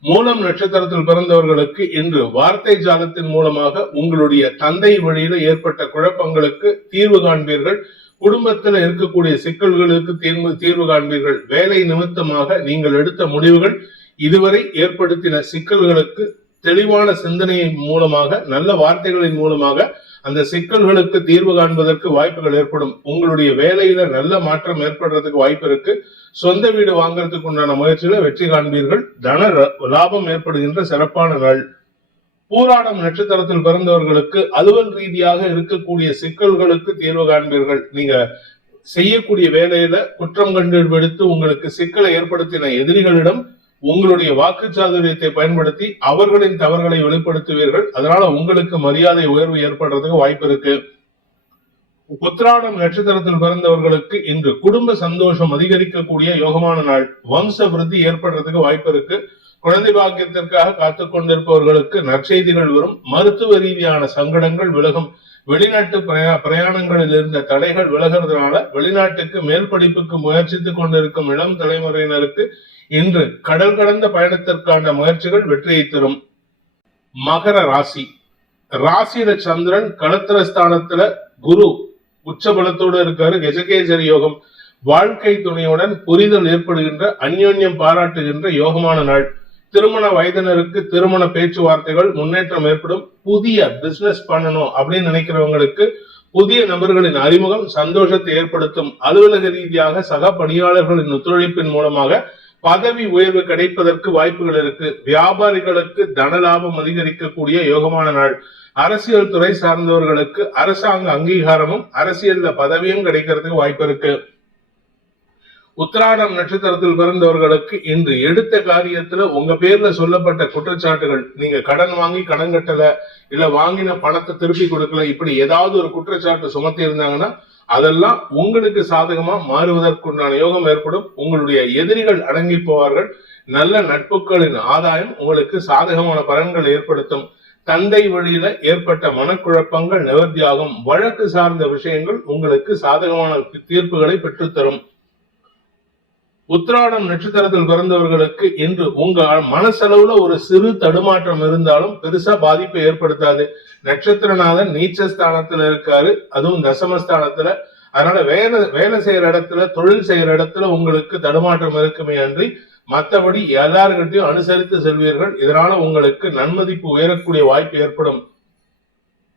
மூலம் நட்சத்திரத்தில் பிறந்தவர்களுக்கு இன்று வார்த்தை ஜாலத்தின் மூலமாக உங்களுடைய தந்தை வழியில ஏற்பட்ட குழப்பங்களுக்கு தீர்வு காண்பீர்கள். குடும்பத்தில் இருக்கக்கூடிய சிக்கல்களுக்கு தீர்வு தீர்வு காண்பீர்கள். வேலை நிமித்தமாக நீங்கள் எடுத்த முடிவுகள் இதுவரை ஏற்படுத்தின சிக்கல்களுக்கு தெளிவான சிந்தனையின் மூலமாக நல்ல வார்த்தைகளின் மூலமாக அந்த சிக்கல்களுக்கு தீர்வு காண்பதற்கு வாய்ப்புகள் ஏற்படும். உங்களுடைய வேலையில நல்ல மாற்றம் ஏற்படுறதுக்கு வாய்ப்பு இருக்கு. சொந்த வீடு வாங்குறதுக்கு உண்டான முயற்சியில வெற்றி காண்பீர்கள். தன லாபம் ஏற்படுகின்ற சிறப்பான நாள். பூராடம் நட்சத்திரத்தில் பிறந்தவர்களுக்கு அலுவல் ரீதியாக இருக்கக்கூடிய சிக்கல்களுக்கு தீர்வு காண்பீர்கள். நீங்க செய்யக்கூடிய வேலையில குற்றம் கண்டுபிடித்து உங்களுக்கு சிக்கலை ஏற்படுத்தின எதிரிகளிடம் உங்களுடைய வாக்குச்சாதுரியத்தை பயன்படுத்தி அவர்களின் தவறுகளை வெளிப்படுத்துவீர்கள். அதனால உங்களுக்கு மரியாதை உயர்வு ஏற்படுறதுக்கு வாய்ப்பு இருக்கு. உத்ராடம் நட்சத்திரத்தில் பிறந்தவர்களுக்கு இன்று குடும்ப சந்தோஷம் அதிகரிக்கக்கூடிய யோகமான நாள். வம்ச விருத்தி ஏற்படுறதுக்கு வாய்ப்பு இருக்கு. குழந்தை பாக்கியத்திற்காக காத்துக் கொண்டிருப்பவர்களுக்கு நற்செய்திகள் வரும். மருத்துவ ரீதியான சங்கடங்கள் விலகும். வெளிநாட்டு பிரயா- பிரயாணங்களில் இருந்த தடைகள் விலகிறதுனால வெளிநாட்டுக்கு மேல் படிப்புக்கு முயற்சித்துக் கொண்டிருக்கும் இளம் தலைமுறையினருக்கு இன்று கடல் கடந்த பயணத்திற்கான முயற்சிகள் வெற்றியை தரும். மகர ராசி. ராசியில சந்திரன் களத்திர ஸ்தானத்துல குரு உச்சபலத்தோடு இருக்காரு. கஜகேசரி யோகம் வாழ்க்கை துணையுடன் புரிதல் ஏற்படுகின்ற அந்யோன்யம் பாராட்டுகின்ற யோகமான நாள். திருமண வயதினருக்கு திருமண பேச்சுவார்த்தைகள் முன்னேற்றம் ஏற்படும். புதிய பிசினஸ் பண்ணணும் அப்படின்னு நினைக்கிறவங்களுக்கு புதிய நபர்களின் அறிமுகம் சந்தோஷத்தை ஏற்படுத்தும். அலுவலக ரீதியாக சக பணியாளர்களின் ஒத்துழைப்பின் மூலமாக பதவி உயர்வு கிடைப்பதற்கு வாய்ப்புகள் இருக்கு. வியாபாரிகளுக்கு தன லாபம் அதிகரிக்கக்கூடிய யோகமான நாள். அரசியல் துறை சார்ந்தவர்களுக்கு அரசாங்க அங்கீகாரமும் அரசியல்ல பதவியும் கிடைக்கிறதுக்கு வாய்ப்பு இருக்கு. உத்திராடம் நட்சத்திரத்தில் பிறந்தவர்களுக்கு இன்று எடுத்த காரியத்துல உங்க பேர்ல சொல்லப்பட்ட குற்றச்சாட்டுகள் நீங்க கடன் வாங்கி கடன் கட்டல இல்ல வாங்கின பணத்தை திருப்பி கொடுக்கல இப்படி ஏதாவது ஒரு குற்றச்சாட்டு சுமத்தி இருந்தாங்கன்னா அதெல்லாம் உங்களுக்கு சாதகமா மாறுவதற்குண்டான யோகம் ஏற்படும். உங்களுடைய எதிரிகள் அடங்கி போவார்கள். நல்ல நட்புகளின் ஆதாயம் உங்களுக்கு சாதகமான பலன்களை ஏற்படுத்தும். தந்தை வழியில ஏற்பட்ட மனக்குழப்பங்கள் நிவர்த்தியாகும். வழக்கு சார்ந்த விஷயங்கள் உங்களுக்கு சாதகமான தீர்ப்புகளை பெற்றுத்தரும். உத்ராடம் நட்சத்திரத்தில் பிறந்தவர்களுக்கு இன்று உங்க மனசளவுல ஒரு சிறு தடுமாற்றம் இருந்தாலும் பெருசா பாதிப்பை ஏற்படுத்தாது. நட்சத்திரநாதன் நீச்சஸ்தானத்துல இருக்காரு. அதுவும் தசமஸ்தானத்துல. அதனால வேலை வேலை செய்யற இடத்துல தொழில் செய்யற இடத்துல உங்களுக்கு தடுமாற்றம் இருக்குமே அன்றி மற்றபடி எல்லார்கிட்டையும் அனுசரித்து செல்வீர்கள். இதனால உங்களுக்கு நன்மதிப்பு உயரக்கூடிய வாய்ப்பு ஏற்படும்.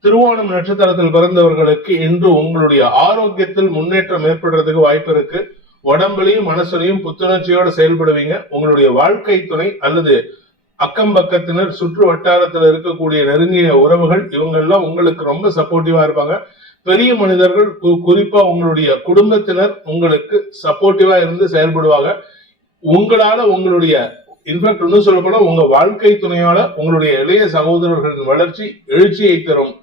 திருவோணம் நட்சத்திரத்தில் பிறந்தவர்களுக்கு இன்று உங்களுடைய ஆரோக்கியத்தில் முன்னேற்றம் ஏற்படுறதுக்கு வாய்ப்பு இருக்கு. உடம்புலையும் மனசுலையும் புத்துணர்ச்சியோட செயல்படுவீங்க. உங்களுடைய வாழ்க்கை துணை அல்லது அக்கம் பக்கத்தினர் சுற்று வட்டாரத்தில் இருக்கக்கூடிய நெருங்கிய உறவுகள் இவங்க எல்லாம் உங்களுக்கு ரொம்ப சப்போர்ட்டிவா இருப்பாங்க. பெரிய மனிதர்கள் கு- குறிப்பா உங்களுடைய குடும்பத்தினர் உங்களுக்கு சப்போர்ட்டிவா இருந்து செயல்படுவாங்க. உங்களால உங்களுடைய இன்ஃபேக்ட் இன்னும் சொல்லப்போனா உங்க வாழ்க்கை துணையால உங்களுடைய இளைய சகோதரர்களின் வளர்ச்சி எழுச்சியை தரும்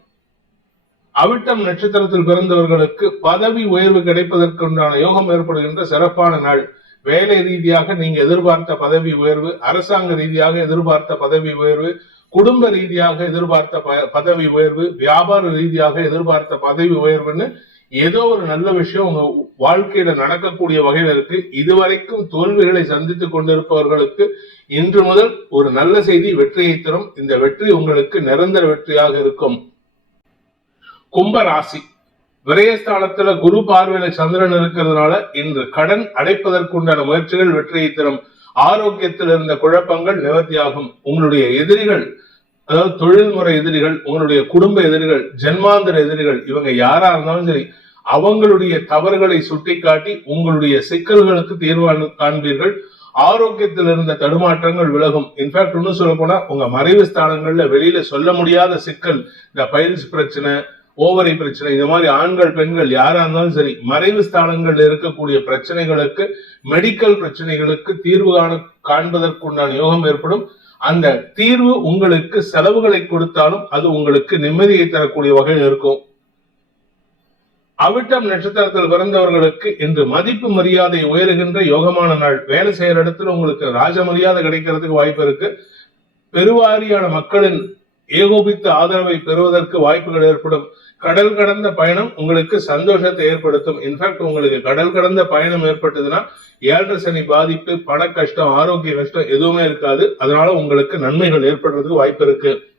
அவிட்டம் நட்சத்திரத்தில் பிறந்தவர்களுக்கு பதவி உயர்வு கிடைப்பதற்குண்டான யோகம் ஏற்படுகின்ற சிறப்பான நாள். வேலை ரீதியாக நீங்க எதிர்பார்த்த பதவி உயர்வு அரசாங்க ரீதியாக எதிர்பார்த்த பதவி உயர்வு குடும்ப ரீதியாக எதிர்பார்த்த ப- பதவி உயர்வு வியாபார ரீதியாக எதிர்பார்த்த பதவி உயர்வுன்னு ஏதோ ஒரு நல்ல விஷயம் உங்க வாழ்க்கையில நடக்கக்கூடிய வகையில இருக்கு. இதுவரைக்கும் தோல்விகளை சந்தித்துக் கொண்டிருப்பவர்களுக்கு இன்று முதல் ஒரு நல்ல செய்தி வெற்றியை தரும். இந்த வெற்றி உங்களுக்கு நிரந்தர வெற்றியாக இருக்கும். கும்ப ராசி. விரயஸ்தானத்துல குரு பார்வையில சந்திரன் இருக்கிறதுனால இன்று கடன் அடைப்பதற்குண்டான முயற்சிகள் வெற்றியை தரும். ஆரோக்கியத்தில் இருந்த குழப்பங்கள் நிவர்த்தியாகும். உங்களுடைய எதிரிகள் அதாவது தொழில்முறை எதிரிகள் உங்களுடைய குடும்ப எதிரிகள் ஜென்மாந்திர எதிரிகள் இவங்க யாரா இருந்தாலும் சரி அவங்களுடைய தவறுகளை சுட்டிக்காட்டி உங்களுடைய சிக்கல்களுக்கு தீர்வு காண்பீர்கள். ஆரோக்கியத்தில் இருந்த தடுமாற்றங்கள் விலகும். இன்ஃபேக்ட் இன்னும் சொல்ல போனா உங்க மறைவு ஸ்தானங்கள்ல வெளியில சொல்ல முடியாத சிக்கல் இந்த பயிற்சி பிரச்சனை ஓவரி பிரச்சனை. இந்த மாதிரி ஆண்கள் பெண்கள் யாரா இருந்தாலும் சரி மறைவு ஸ்தானங்கள்ல இருக்கக்கூடிய பிரச்சனைகளுக்கு மெடிக்கல் பிரச்சனைகளுக்கு தீர்வு காண காண்பதற்குண்டான யோகம் ஏற்படும். அந்த தீர்வு உங்களுக்கு செலவுகளை கொடுத்தாலும் அது உங்களுக்கு நிம்மதியை தரக்கூடிய வகையில் இருக்கும். அவிட்டம் நட்சத்திரத்தில் பிறந்தவர்களுக்கு இன்று மதிப்பு மரியாதை உயருகின்ற யோகமான நாள். வேலை செய்யற இடத்துல உங்களுக்கு ராஜ மரியாதை கிடைக்கிறதுக்கு வாய்ப்பு இருக்கு. பெருவாரியான மக்களின் ஏகோபித்த ஆதரவை பெறுவதற்கு வாய்ப்புகள் ஏற்படும். கடல் கடந்த பயணம் உங்களுக்கு சந்தோஷத்தை ஏற்படுத்தும். இன்ஃபேக்ட் உங்களுக்கு கடல் கடந்த பயணம் ஏற்பட்டதுன்னா ஏழரை சனி பாதிப்பு பண கஷ்டம் ஆரோக்கிய கஷ்டம் எதுவுமே இருக்காது. அதனால உங்களுக்கு நன்மைகள் ஏற்படுறதுக்கு வாய்ப்பு இருக்கு.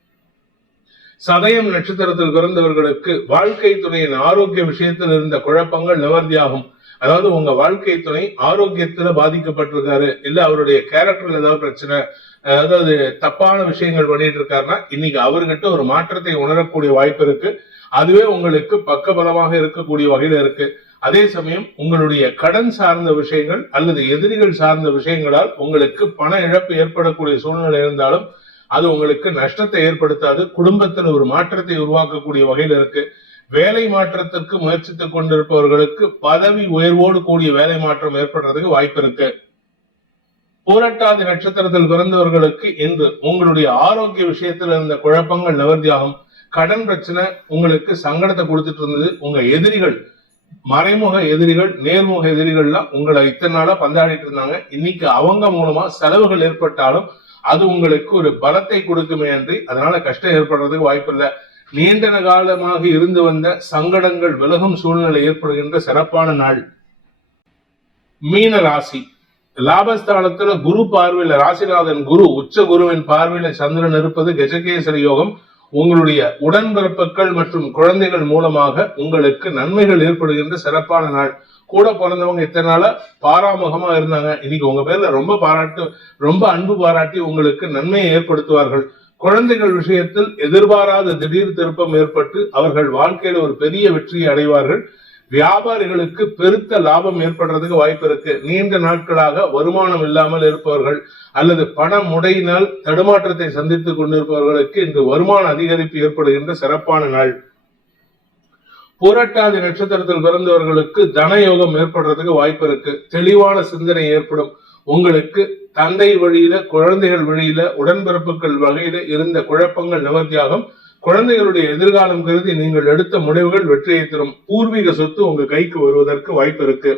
சதயம் நட்சத்திரத்தில் பிறந்தவர்களுக்கு வாழ்க்கை துணையின் ஆரோக்கிய விஷயத்தில் இருந்த குழப்பங்கள் நிவர்த்தியாகும். அதாவது உங்க வாழ்க்கை துணை ஆரோக்கியத்துல பாதிக்கப்பட்டிருக்காரு. இல்ல அவருடைய கேரக்டர்ல ஏதாவது பிரச்சனை அதாவது தப்பான விஷயங்கள் பண்ணிட்டு இருக்காருன்னா இன்னைக்கு அவர்கிட்ட ஒரு மாற்றத்தை உணரக்கூடிய வாய்ப்பு இருக்கு. அதுவே உங்களுக்கு பக்கபலமாக இருக்கக்கூடிய வகையில இருக்கு. அதே சமயம் உங்களுடைய கடன் சார்ந்த விஷயங்கள் அல்லது எதிரிகள் சார்ந்த விஷயங்களால் உங்களுக்கு பண இழப்பு ஏற்படக்கூடிய சூழ்நிலை இருந்தாலும் அது உங்களுக்கு நஷ்டத்தை ஏற்படுத்தாது குடும்பத்தில் ஒரு மாற்றத்தை உருவாக்கக்கூடிய வகையில் இருக்கு. வேலை மாற்றத்திற்கு முயற்சித்துக் கொண்டிருப்பவர்களுக்கு பதவி உயர்வோடு கூடிய வேலை மாற்றம் ஏற்படுறதுக்கு வாய்ப்பு இருக்கு. பூரட்டாதி நட்சத்திரத்தில் பிறந்தவர்களுக்கு இன்று உங்களுடைய ஆரோக்கிய விஷயத்தில் இருந்த குழப்பங்கள் நிவர்த்தியாகும். கடன் பிரச்சனை உங்களுக்கு சங்கடத்தை கொடுத்துட்டு இருந்தது. உங்க எதிரிகள் மறைமுக எதிரிகள் நேர்முக எதிரிகள்லாம் உங்களை இத்தனை நாளா பந்தாடிட்டு இருந்தாங்க. இன்னைக்கு அவங்க மூலமா செலவுகள் ஏற்பட்டாலும் அது உங்களுக்கு ஒரு பலத்தை கொடுக்குமே அன்றி அதனால கஷ்டம் ஏற்படுறதுக்கு வாய்ப்பு இல்லை நீண்ட காலமாக இருந்து வந்த சங்கடங்கள் விலகும் சூழ்நிலை ஏற்படுகின்ற சிறப்பான நாள். மீன ராசி. லாபஸ்தானத்துல குரு பார்வையில ராசிநாதன் குரு உச்ச குருவின் பார்வையில சந்திரன் இருப்பது கஜகேசரி யோகம். உங்களுடைய உடன்பிறப்புகள் மற்றும் குழந்தைகள் மூலமாக உங்களுக்கு நன்மைகள் ஏற்படுகின்ற சிறப்பான நாள். கூட பிறந்தவங்க இத்தனை நாள பாராமுகமா இருந்தாங்க. இன்னைக்கு உங்க பேர்ல ரொம்ப பாராட்டு ரொம்ப அன்பு பாராட்டி உங்களுக்கு நன்மையை ஏற்படுத்துவார்கள். குழந்தைகள் விஷயத்தில் எதிர்பாராத திடீர் திருப்பம் ஏற்பட்டு அவர்கள் வாழ்க்கையில ஒரு பெரிய வெற்றியை அடைவார்கள். வியாபாரிகளுக்கு பெருத்த லாபம் ஏற்படுறதுக்கு வாய்ப்பு இருக்கு. நீண்ட நாட்களாக வருமானம் இல்லாமல் இருப்பவர்கள் அல்லது பண முடையினால் தடுமாற்றத்தை சந்தித்துக் கொண்டிருப்பவர்களுக்கு இன்று வருமான அதிகரிப்பு ஏற்படுகின்ற சிறப்பான நாள். புரட்டாதி நட்சத்திரத்தில் பிறந்தவர்களுக்கு தன யோகம் ஏற்படுறதுக்கு வாய்ப்பு இருக்கு. தெளிவான சிந்தனை ஏற்படும். உங்களுக்கு தந்தை வழியில குழந்தைகள் வழியில உடன்பிறப்புகள் வகையில இருந்த குழப்பங்கள் நிவர்த்தியாகும் குழந்தைகளுடைய எதிர்காலம் கருதி நீங்கள் எடுத்த முடிவுகள் வெற்றியை தரும். பூர்வீக சொத்து உங்க கைக்கு வருவதற்கு வாய்ப்பு இருக்கு.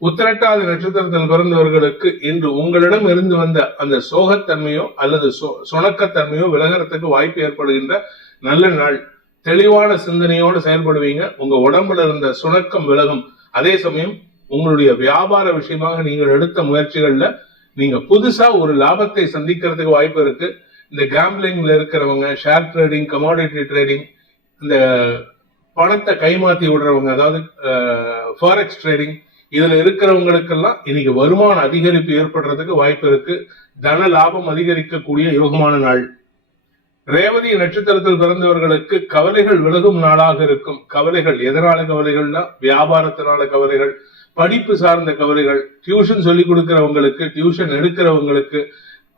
உத்திரட்டாத நட்சத்திரத்தில் பிறந்தவர்களுக்கு இன்று உங்களிடம் இருந்து வந்த அந்த சோகத்தன்மையோ அல்லது சுணக்கத்தன்மையோ விலகிறதுக்கு வாய்ப்பு ஏற்படுகின்ற நல்ல நாள். தெளிவான சிந்தனையோடு செயல்படுவீங்க. உங்க உடம்புல இருந்த சுணக்கம் விலகும். அதே சமயம் உங்களுடைய வியாபார விஷயமாக நீங்கள் எடுத்த முயற்சிகள்ல நீங்க புதுசா ஒரு லாபத்தை சந்திக்கிறதுக்கு வாய்ப்பு இருக்கு. இந்த கேம்பிளிங்ல இருக்கிறவங்க ஷேர் ட்ரேடிங் கமாடிட்டி ட்ரேடிங் இந்த பணத்தை கைமாத்தி விடுறவங்க அதாவது ஃபாரெக்ஸ் ட்ரேடிங் இதுல இருக்கிறவங்களுக்கெல்லாம் இன்னைக்கு வருமான அதிகரிப்பு ஏற்படுறதுக்கு வாய்ப்பு இருக்கு. தன லாபம் அதிகரிக்கக்கூடிய யோகமான நாள். ரேவதி நட்சத்திரத்தில் பிறந்தவர்களுக்கு கவலைகள் விலகும் நாளாக இருக்கும். கவலைகள் எதனால கவலைகள்னா வியாபாரத்தினால கவலைகள் படிப்பு சார்ந்த கவலைகள் டியூஷன் சொல்லி கொடுக்கிறவங்களுக்கு டியூஷன் எடுக்கிறவங்களுக்கு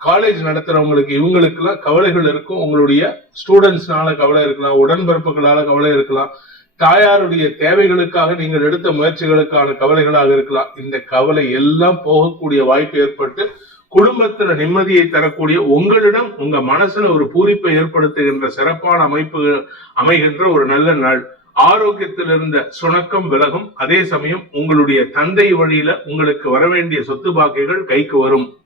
காலேஜ் நடத்துறவங்களுக்கு இவங்களுக்கு எல்லாம் கவலைகள் இருக்கும். உங்களுடைய ஸ்டூடெண்ட்ஸ்னால கவலை இருக்கலாம் உடன்பிறப்புகளால கவலை இருக்கலாம். தாயாருடைய தேவைகளுக்காக நீங்கள் எடுத்த முயற்சிகளுக்கான கவலைகளாக இருக்கலாம். இந்த கவலை எல்லாம் போகக்கூடிய வாய்ப்பு ஏற்பட்டு குடும்பத்துல நிம்மதியை தரக்கூடிய உங்களிடம் உங்க மனசுல ஒரு பூரிப்பை ஏற்படுத்துகின்ற சிறப்பான அமைப்பு அமைகின்ற ஒரு நல்ல நாள். ஆரோக்கியத்தில் இருந்த சுணக்கம் விலகும். அதே சமயம் உங்களுடைய தந்தை வழியில உங்களுக்கு வரவேண்டிய சொத்து பாக்கைகள் கைக்கு வரும்.